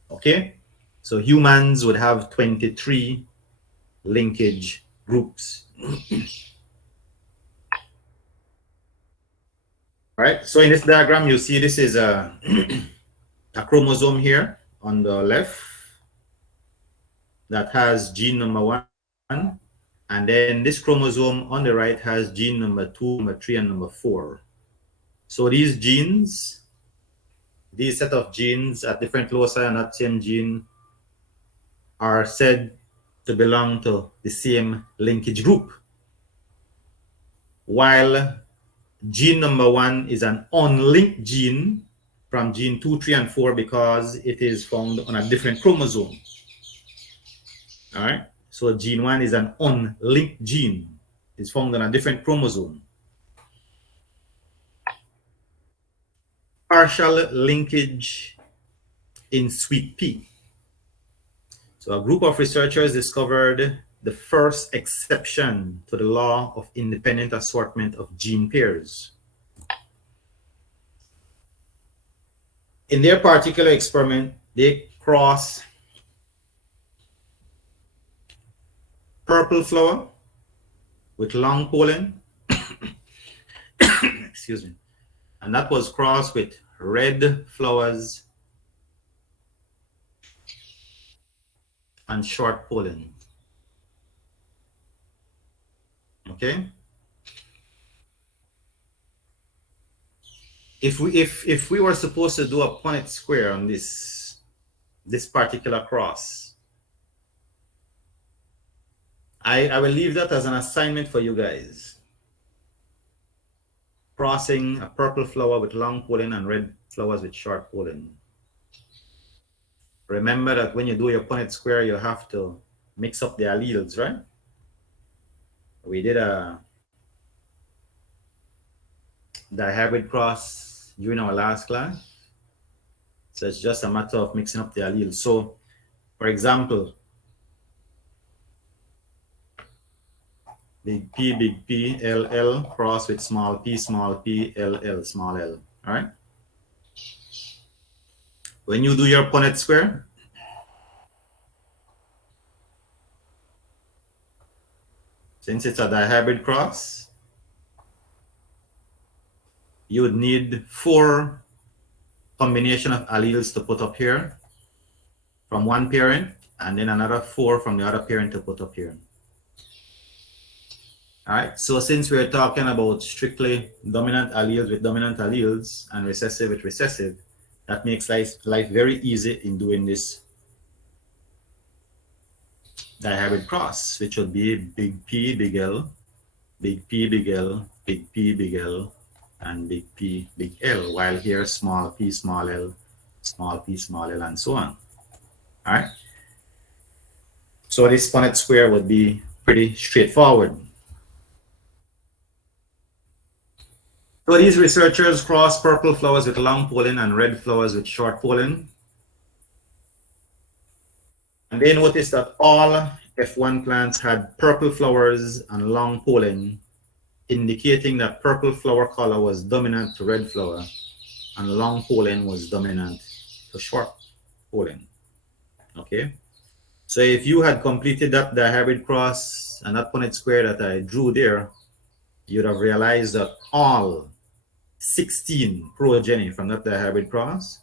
Okay? So humans would have 23 linkage groups. All right, so in this diagram, you see this is a chromosome here on the left that has gene number 1, and then this chromosome on the right has gene number 2, number 3, and number 4. So these genes these set of genes at different loci on that same gene are said to belong to the same linkage group, while gene number 1 is an unlinked gene from gene 2, 3, and 4 because it is found on a different chromosome. All right, so gene 1 is an unlinked gene. It's found on a different chromosome. Partial linkage in sweet pea. So a group of researchers discovered the first exception to the law of independent assortment of gene pairs. In their particular experiment, they cross purple flower with long pollen, excuse me, and that was crossed with red flowers and short pollen. Okay. If we were supposed to do a Punnett square on this particular cross, I will leave that as an assignment for you guys. Crossing a purple flower with long pollen and red flowers with short pollen. Remember that when you do your Punnett square, you have to mix up the alleles, right? We did a dihybrid cross during our last class. So it's just a matter of mixing up the alleles. So, for example, big P, LL cross with small p, LL, small l. All right? When you do your Punnett square, since it's a dihybrid cross, you would need 4 combination of alleles to put up here from one parent, and then another 4 from the other parent to put up here. All right, so since we're talking about strictly dominant alleles with dominant alleles and recessive with recessive, that makes life very easy in doing this dihybrid cross, which would be big P, big L, big P, big L, big P, big L, and big P, big L, while here small p, small l, small p, small l, and so on. All right. So this Punnett square would be pretty straightforward. So these researchers crossed purple flowers with long pollen and red flowers with short pollen. And they noticed that all F1 plants had purple flowers and long pollen, indicating that purple flower color was dominant to red flower and long pollen was dominant to short pollen. Okay, so if you had completed that dihybrid cross and that Punnett square that I drew there, you'd have realized that all 16 progeny from that dihybrid cross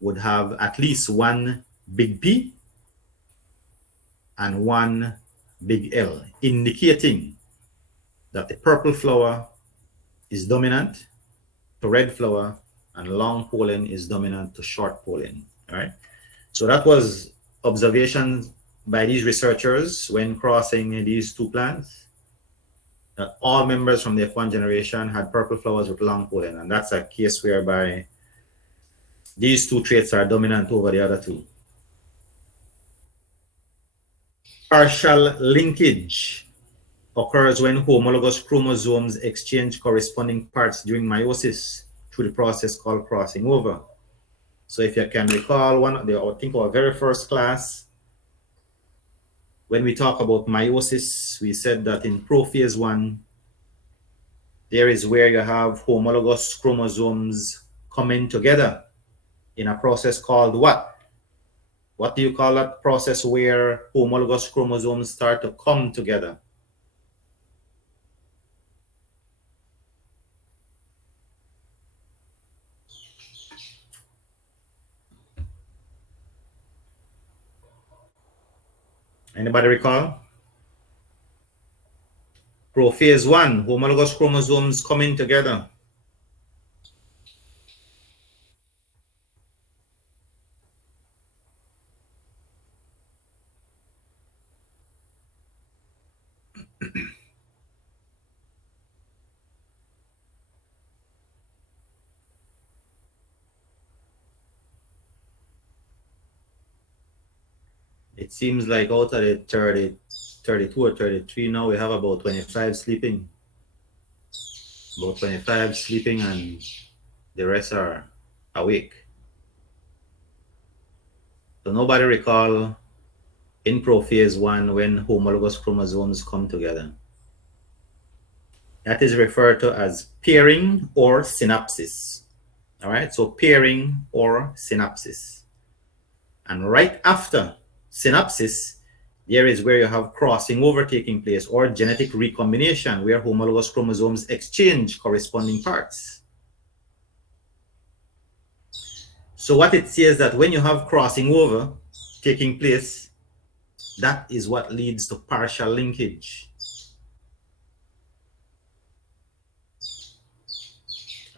would have at least one big P and one big L, indicating that the purple flower is dominant to red flower and long pollen is dominant to short pollen. All right, so that was observations by these researchers when crossing these two plants, that all members from the F1 generation had purple flowers with long pollen, and that's a case whereby these two traits are dominant over the other two. Partial linkage occurs when homologous chromosomes exchange corresponding parts during meiosis through the process called crossing over. So if you can recall I think our very first class, when we talk about meiosis, we said that in prophase 1, there is where you have homologous chromosomes coming together in a process called what? What do you call that process where homologous chromosomes start to come together? Anybody recall? Prophase 1, homologous chromosomes coming together. it seems like out of the 32 or 33 now, we have about 25 sleeping. About 25 sleeping and the rest are awake. So nobody recall in prophase 1 when homologous chromosomes come together. That is referred to as pairing or synapsis. All right, so pairing or synapsis. And right after synapsis, there is where you have crossing over taking place or genetic recombination, where homologous chromosomes exchange corresponding parts. So what it says that when you have crossing over taking place, that is what leads to partial linkage.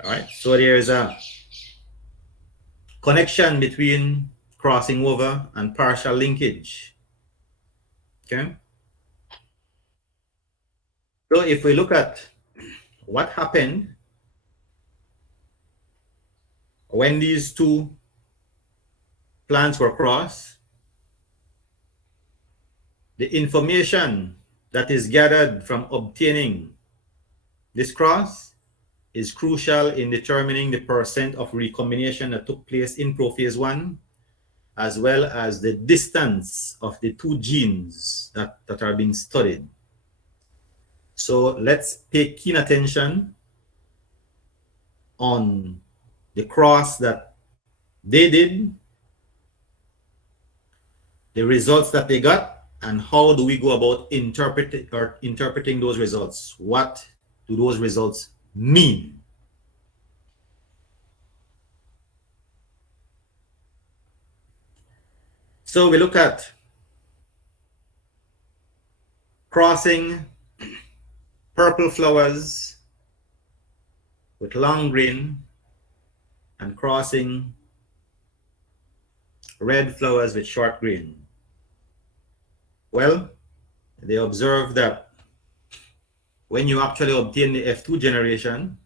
All right, so there is a connection between crossing over and partial linkage. Okay. So if we look at what happened when these two plants were crossed, the information that is gathered from obtaining this cross is crucial in determining the percent of recombination that took place in prophase 1, as well as the distance of the two genes that are being studied. So let's pay keen attention on the cross that they did, the results that they got, and how do we go about interpreting those results? What do those results mean? So we look at crossing purple flowers with long green and crossing red flowers with short green. Well, they observed that when you actually obtain the F2 generation,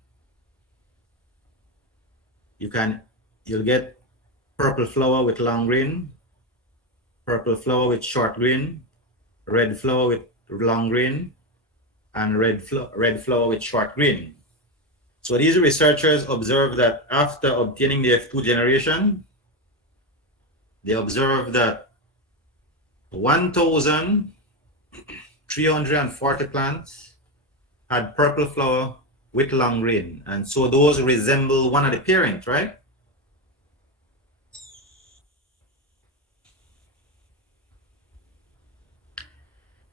you'll get purple flower with long green, purple flower with short green, red flower with long green, and red flower with short green. So these researchers observed that after obtaining the F2 generation, they observed that 1,340 plants had purple flower with long green. And so those resemble one of the parents, right?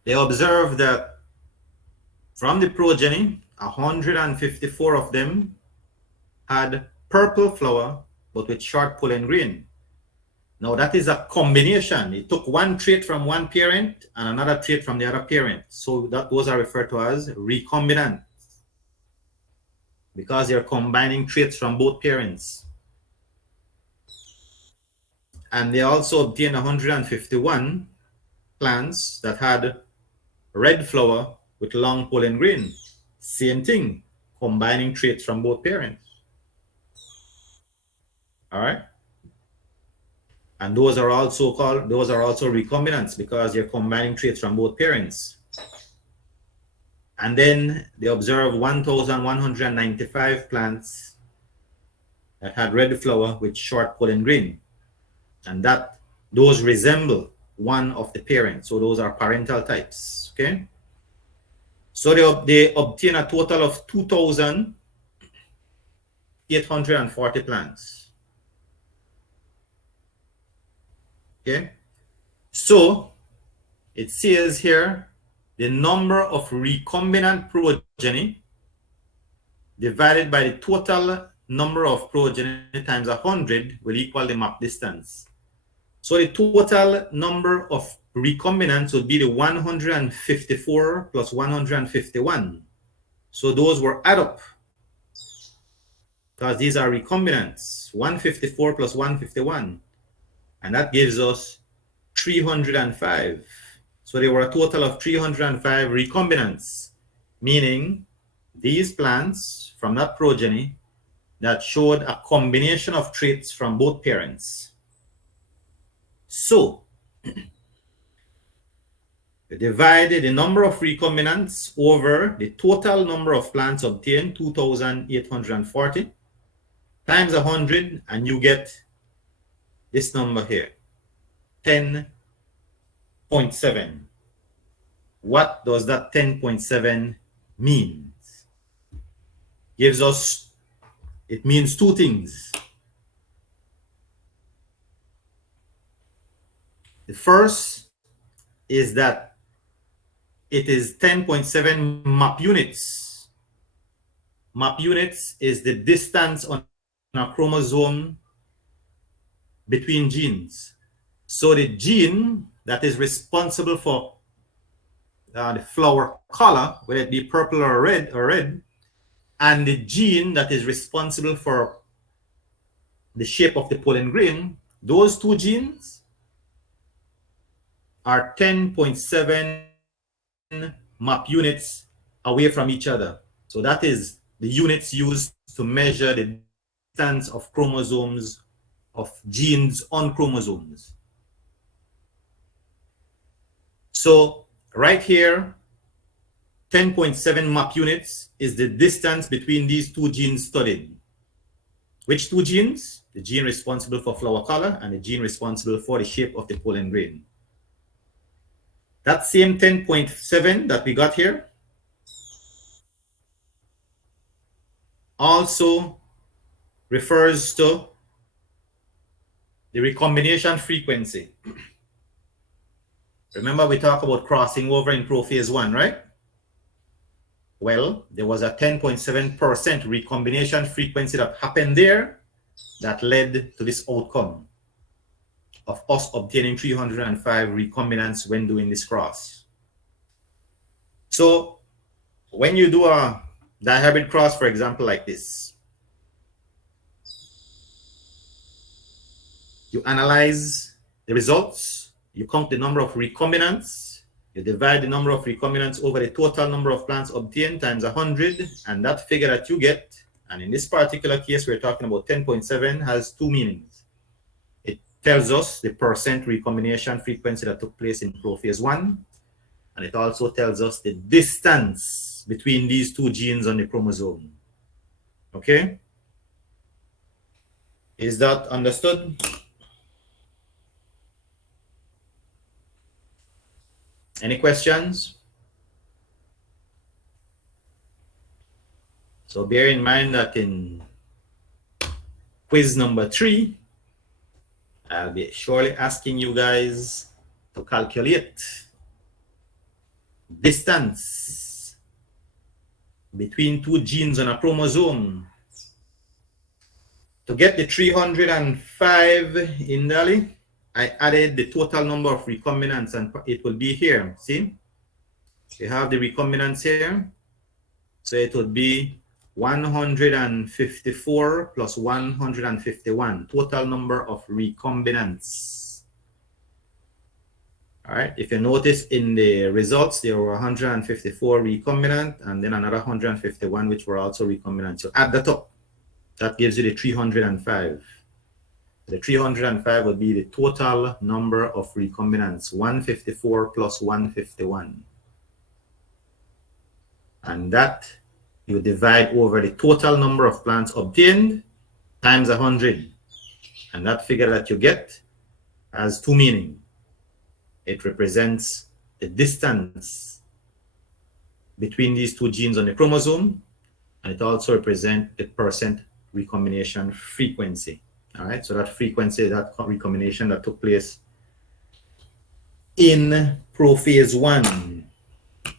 They observed that from the progeny, 154 of them had purple flower, but with short pollen green. Now that is a combination. It took one trait from one parent and another trait from the other parent. So those are referred to as recombinant, because they're combining traits from both parents. And they also obtained 151 plants that had red flower with long pollen green. Same thing, combining traits from both parents. All right. And those are also recombinants because they're combining traits from both parents. And then they observed 1,195 plants that had red flower with short pollen green. And those resemble one of the parents. So those are parental types, okay? So they obtain a total of 2,840 plants. Okay, so it says here the number of recombinant progeny divided by the total number of progeny times 100 will equal the map distance. So the total number of recombinants would be the 154 plus 151. So those were add up, because these are recombinants, 154 plus 151. And that gives us 305. So there were a total of 305 recombinants, meaning these plants from that progeny that showed a combination of traits from both parents. So You divide the number of recombinants over the total number of plants obtained, 2,840, times 100, and you get this number here, 10.7. What does that 10.7 mean? It means two things. The first is that it is 10.7 map units. Map units is the distance on a chromosome between genes. So the gene that is responsible for the flower color, whether it be purple or red, and the gene that is responsible for the shape of the pollen grain, those two genes are 10.7 map units away from each other. So that is the units used to measure the distance of chromosomes, of genes on chromosomes. So right here, 10.7 map units is the distance between these two genes studied. Which two genes? The gene responsible for flower color and the gene responsible for the shape of the pollen grain. That same 10.7 that we got here also refers to the recombination frequency. Remember, we talked about crossing over in prophase 1, right? Well, there was a 10.7% recombination frequency that happened there that led to this outcome of us obtaining 305 recombinants when doing this cross. So when you do a dihybrid cross, for example, like this, you analyze the results, you count the number of recombinants, you divide the number of recombinants over the total number of plants obtained times 100, and that figure that you get, and in this particular case, we're talking about 10.7, has two meanings. It tells us the percent recombination frequency that took place in prophase 1, and it also tells us the distance between these two genes on the chromosome. Okay? Is that understood? Any questions? So bear in mind that in quiz number 3, I'll be surely asking you guys to calculate distance between two genes on a chromosome. To get the 305 in Dali, I added the total number of recombinants, and it will be here. See? We have the recombinants here. So it would be 154 plus 151, total number of recombinants. All right, if you notice in the results, there were 154 recombinant and then another 151, which were also recombinant. So add that up. That gives you the 305. The 305 would be the total number of recombinants, 154 plus 151. And that you divide over the total number of plants obtained times 100. And that figure that you get has two meanings. It represents the distance between these two genes on the chromosome, and it also represents the percent recombination frequency. All right, so that frequency, that recombination that took place in prophase 1,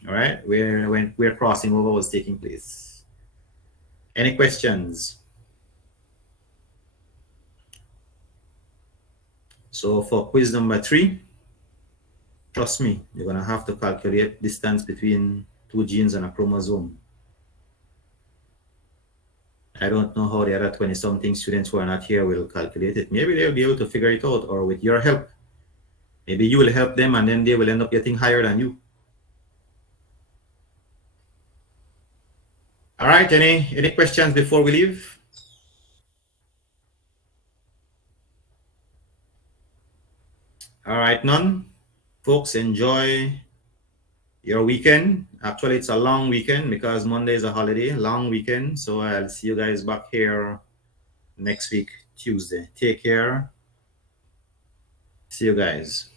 all right, where crossing over was taking place. Any questions? So for quiz number 3, trust me, you're going to have to calculate distance between two genes on a chromosome. I don't know how the other 20-something students who are not here will calculate it. Maybe they'll be able to figure it out, or with your help. Maybe you will help them and then they will end up getting higher than you. All right, any questions before we leave? All right, none. Folks, enjoy your weekend. Actually, it's a long weekend because Monday is a holiday, long weekend. So I'll see you guys back here next week, Tuesday. Take care. See you guys.